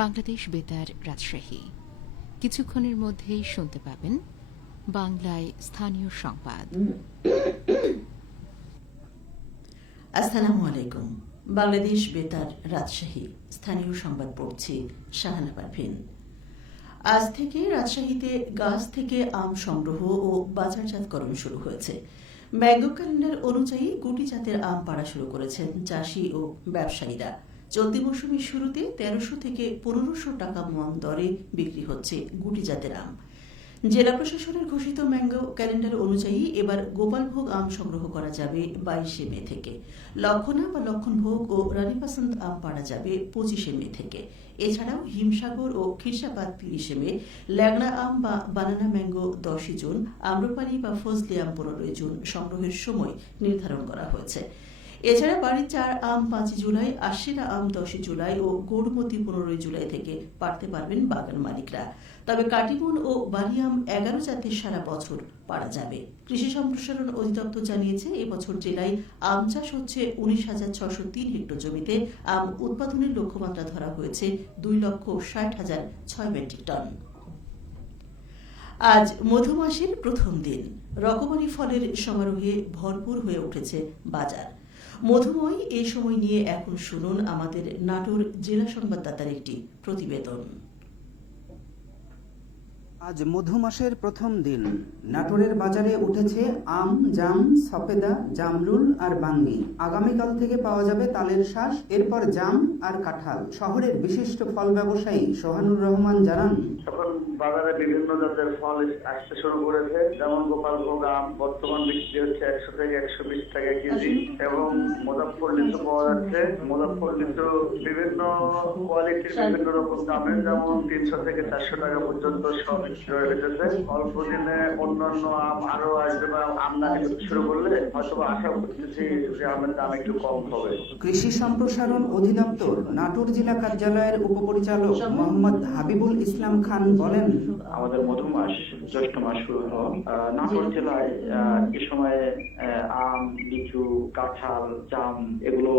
বাংলাদেশ বেতার রাজশাহী। কিছুক্ষণের মধ্যেই শুনতে পাবেন বাংলায় স্থানীয় সংবাদ। আসসালামু আলাইকুম। বাংলাদেশ বেতার রাজশাহী স্থানীয় সংবাদ পড়ছি শাহানা পারভিন। আজ থেকে রাজশাহীতে গাছ থেকে আম সংগ্রহ ও বাজারজাতকরণ শুরু হয়েছে। ম্যাঙ্গো ক্যালেন্ডার অনুযায়ী গুটি জাতের আম পাড়া শুরু করেছেন চাষি ও ব্যবসায়ীরা। চলতি মৌসুমের শুরুতে ১৩০০ থেকে ১৫০০ টাকা মন দরে বিক্রি হচ্ছে গুটি জাতের আম। জেলা প্রশাসনের ঘোষিত ম্যাঙ্গো ক্যালেন্ডার অনুযায়ী এবার গোপালভোগ আম সংগ্রহ করা যাবে ২২শে মে থেকে। লক্ষণা বা লক্ষণভোগ ও রানীপাসন্দ আম পাড়া যাবে ২৫শে মে থেকে। এছাড়াও হিমসাগর ও খিরসাপাত ৩০শে মে, ল্যাংড়া আম বা বানানা ম্যাঙ্গো ১০ই জুন, আম্রপালি বা ফজলি আম ১৫ই জুন সংগ্রহের সময় নির্ধারণ করা হয়েছে। এছাড়া বাড়ির চার আম ৫ই জুলাই, আশিরা আম ১০ই জুলাই ও গৌরমতি ১৫ই জুলাই থেকে পাড়তে পারবেন বাগান মালিকরা। তবে কাটিমন ও বাড়ি আম ১১ জাতের সারা বছর পাড়া যাবে। কৃষি সম্প্রসারণ অধিদপ্তর জানিয়েছে, এবছর জেলায় আম চাষ হচ্ছে ১৯,৬০৩ হেক্টর জমিতে। আম উৎপাদনের লক্ষ্যমাত্রা ধরা হয়েছে ২,৬০,০৬০ মেট্রিক টন। আজ মধু মাসের প্রথম দিন। রকমারি ফলের সমারোহে ভরপুর হয়ে উঠেছে বাজার। মধুময় এই সময় নিয়ে এখন শুনুন আমাদের নাটোর জেলা সংবাদদাতার একটি প্রতিবেদন। আজ মধু মাসের প্রথম দিন। নাটোরের বাজারে উঠেছে আম, জাম, সফেদা, জামরুল আর বাঙ্গি। আগামীকাল থেকে পাওয়া যাবে তালের শ্বাস, এরপর জাম আর কাঁঠাল। শহরের বিশিষ্ট ফল ব্যবসায়ী সোহানুর রহমান জানান, এখন বাজারে বিভিন্ন জাতের ফল আসতে শুরু করেছে। যেমন গোপালভোগ আম বর্তমান বিক্রি হচ্ছে ১০০ থেকে ১২০ টাকা কেজি এবং মুজাফফর লিচু পাওয়া যাচ্ছে। মুজাফফর লিচু বিভিন্ন কোয়ালিটির বিভিন্ন রকম দামের, যেমন ৩০০ থেকে ৪০০ টাকা পর্যন্ত সব অল্প দিনে অন্যান্য আম আরো আসবে বা আমদানি শুরু করলে হয়তো আশা করতেছি যে আমের দাম একটু কম হবে। কৃষি সম্প্রসারণ অধিদপ্তর নাটোর জেলা কার্যালয়ের উপপরিচালক মোহাম্মদ হাবিবুল ইসলাম খান বলেন, আমাদের মধু মাস জ্যৈষ্ঠ মাস শুরু হলো। নাটোর জেলায় এ সময়ে আম, লিচু, কাঁঠাল, জাম এগুলো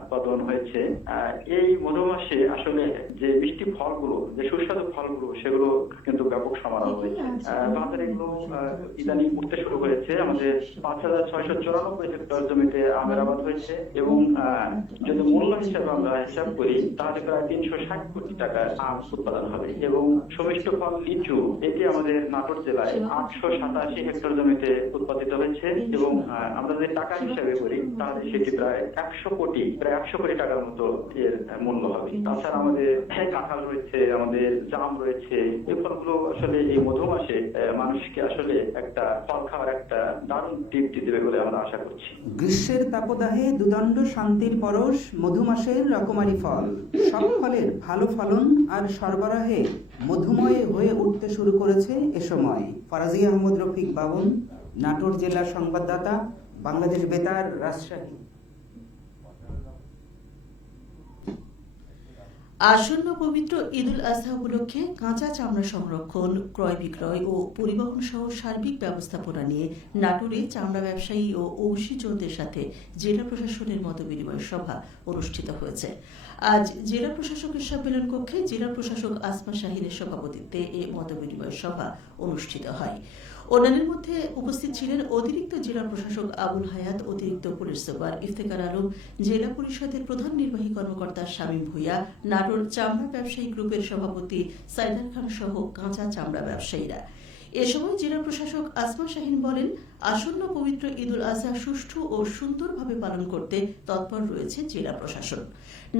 উৎপাদন হয়েছে। এই মধু মাসে আসলে যে মিষ্টি ফলগুলো, যে সুস্বাদু ফলগুলো, সেগুলো কিন্তু ব্যাপক সমারোহ হয়েছে। বাজারে এগুলো ইদানিং উঠতে শুরু হয়েছে। আমাদের ৫,৬৯৪ হেক্টর জমিতে আমের আবাদ হয়েছে এবং যদি মূল্য হিসাবে আমরা হিসাব করি তাহলে প্রায় ৩৬০ কোটি টাকার আম উৎপাদন হবে। এবং সমিষ্ট ফল লিচু, এটি আমাদের নাটোর জেলায় ৮৮৭ হেক্টর জমিতে উৎপাদিত হয়েছে এবং আমরা যদি টাকা হিসাবে করি তাহলে সেটি প্রায় ১০০ কোটি টাকার মতো এর মূল্য হবে। তাছাড়া আমাদের কাঁঠাল রয়েছে, আমাদের জাম রয়েছে। এই ফলগুলো আসলে এই মধু মাসে মানুষকে আসলে একটা ফল খাওয়ার একটা দারুণ তৃপ্তি দেবে বলে আমরা আশা করছি। গ্রীষ্মের তাপদাহে দুদণ্ড শান্তির পরশ মধু মাসের রকমারি ফল। সব ফলের ভালো ফলন আর সরবরাহে মধুময় হয়ে উঠতে শুরু করেছে এ সময়। ফরাজি আহমদ রফিক বাবন, নাটোর জেলার সংবাদদাতা, বাংলাদেশ বেতার রাজশাহী। আসন্ন পবিত্র ঈদুল আজহা উপলক্ষে কাঁচা চামড়া সংরক্ষণ, ক্রয় বিক্রয় ও পরিবহন সহ সার্বিক ব্যবস্থাপনা নিয়ে নাটোরে চামড়া ব্যবসায়ী ও অংশীজনদের সাথে জেলা প্রশাসনের মতবিনিময় সভা অনুষ্ঠিত হয়েছে। আজ জেলা প্রশাসকের সম্মেলন কক্ষে জেলা প্রশাসক আসমা শাহিনের সভাপতিত্বে এ মতবিনিময় সভা অনুষ্ঠিত হয়। অন্যান্যের মধ্যে উপস্থিত ছিলেন অতিরিক্ত জেলা প্রশাসক আবুল হায়াত, অতিরিক্ত পুলিশ সুপার ইফতেখার আলম, জেলা পরিষদের প্রধান নির্বাহী কর্মকর্তা শামীম ভূঁইয়া, নাটোর চামড়া ব্যবসায়ী গ্রুপের সভাপতি সাইদার খান সহ কাঁচা চামড়া ব্যবসায়ীরা। এ সময় জেলা প্রশাসক আসমা শাহিন বলেন, আসন্ন পবিত্র ঈদুল আজহা সুষ্ঠু ও সুন্দরভাবে পালন করতে তৎপর রয়েছে জেলা প্রশাসন।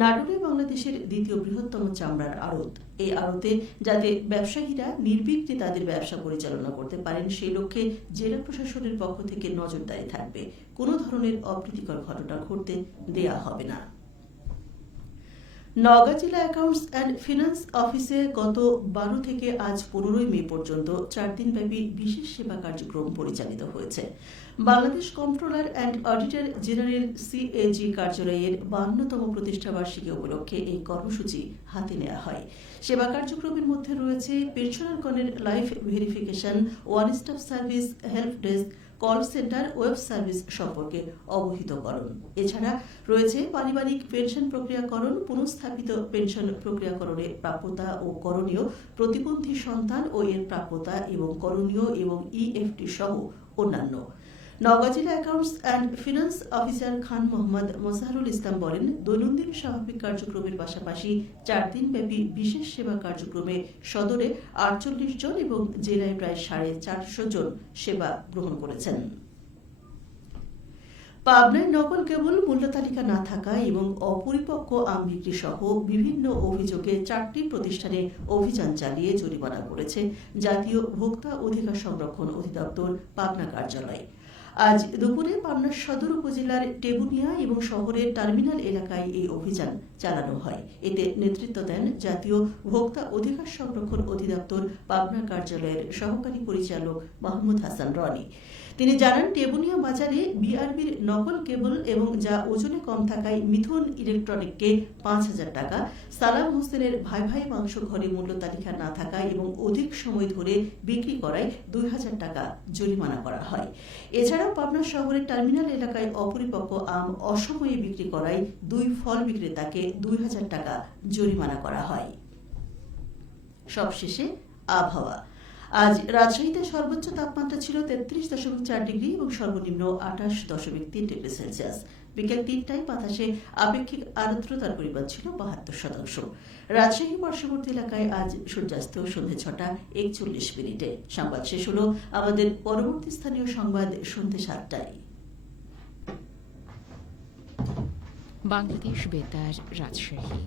নাটোরে বাংলাদেশের দ্বিতীয় বৃহত্তম চামড়ার আড়ত। এই আড়তে যাতে ব্যবসায়ীরা নির্বিঘ্নে তাদের ব্যবসা পরিচালনা করতে পারেন সেই লক্ষ্যে জেলা প্রশাসনের পক্ষ থেকে নজরদারি থাকবে। কোনো ধরনের অপ্রীতিকর ঘটনা ঘটতে দেয়া হবে না। নওগাঁ জেলা অ্যাকাউন্টস অ্যান্ড ফিনান্স অফিসে গত ১২ থেকে আজ ১৫ই মে পর্যন্ত ৪ দিনব্যাপী বিশেষ সেবা কার্যক্রম পরিচালিত হয়েছে। Bangladesh controller and auditor general CAG কার্যালয়ের ৫২তম প্রতিষ্ঠাবার্ষিকী উপলক্ষে এই কর্মসূচি হাতে নেওয়া হয়। সেবা কার্যক্রমের মধ্যে রয়েছে পেনশনারগণের life verification, one stop service, help desk, call centre web service সম্পর্কে অবহিতকরণ। এছাড়া রয়েছে পারিবারিক পেনশন প্রক্রিয়াকরণ, পুনঃস্থাপিত পেনশন প্রক্রিয়াকরণে প্রাপ্যতা ও করণীয়, প্রতিবন্ধী সন্তান ও এর প্রাপ্যতা এবং করণীয় এবং ইএফটি সহ অন্যান্য। নওগাঁ জেলা accounts and finance officer Khan Mohammad Mozaharul ইসলাম বলেন, দৈনন্দিন স্বাভাবিক কার্যক্রমের পাশাপাশি 4 দিনব্যাপী বিশেষ সেবা কার্যক্রমে সদরে 48 জন এবং জেলায় প্রায় 450 জন সেবা গ্রহণ করেছেন। পাবনায় নকল কেবল মূল্য তালিকা না থাকা এবং অপরিপক্ক আম বিক্রি সহ বিভিন্ন অভিযোগে 4টি প্রতিষ্ঠানে অভিযান চালিয়ে জরিমানা করেছে জাতীয় ভোক্তা অধিকার সংরক্ষণ অধিদপ্তর পাবনা কার্যালয়। আজ দুপুরে পাবনা সদর উপজেলার টেবুনিয়া এবং শহরের টার্মিনাল এলাকায় এই অভিযান চালানো হয়। এতে নেতৃত্ব দেন জাতীয় ভোক্তা অধিকার সংরক্ষণ অধিদপ্তর পাবনা কার্যালয়ের সহকারী পরিচালক মাহমুদ হাসান রনি। তিনি জানান, টেবুনিয়া বাজারে বিআরবির নকল কেবল এবং যা ওজনে কম থাকায় মিথুন ইলেকট্রনিককে 5,000 টাকা, সালাম হোসেনের ভাই ভাই মাংস ঘরে মূল্য তালিকা না থাকায় এবং অধিক সময় ধরে বিক্রি করায় 2,000 টাকা জরিমানা করা হয়। এছাড়া পাবনা শহরের টার্মিনাল এলাকায় অপরিপক্ক আম অসময়ে বিক্রি করায় 2 ফল বিক্রেতাকে 2,000 টাকা জরিমানা করা হয়। সবশেষে আবহাওয়া। আজ রাজশাহীতে সর্বোচ্চ তাপমাত্রা ছিল 33.4 ডিগ্রি এবং সর্বনিম্ন 28.3 ডিগ্রি সেলসিয়াস। বিকেল 3টায় বাতাসে আপেক্ষিক আর্দ্রতার পরিমাণ ছিল 72%। রাজশাহী পার্শ্ববর্তী এলাকায় আজ সূর্যাস্ত সন্ধ্যে 6:41। সংবাদ শেষ হলো। আমাদের পরবর্তী স্থানীয় সংবাদ সন্ধ্যে 7টায়। বাংলাদেশ বেতার, রাজশাহী।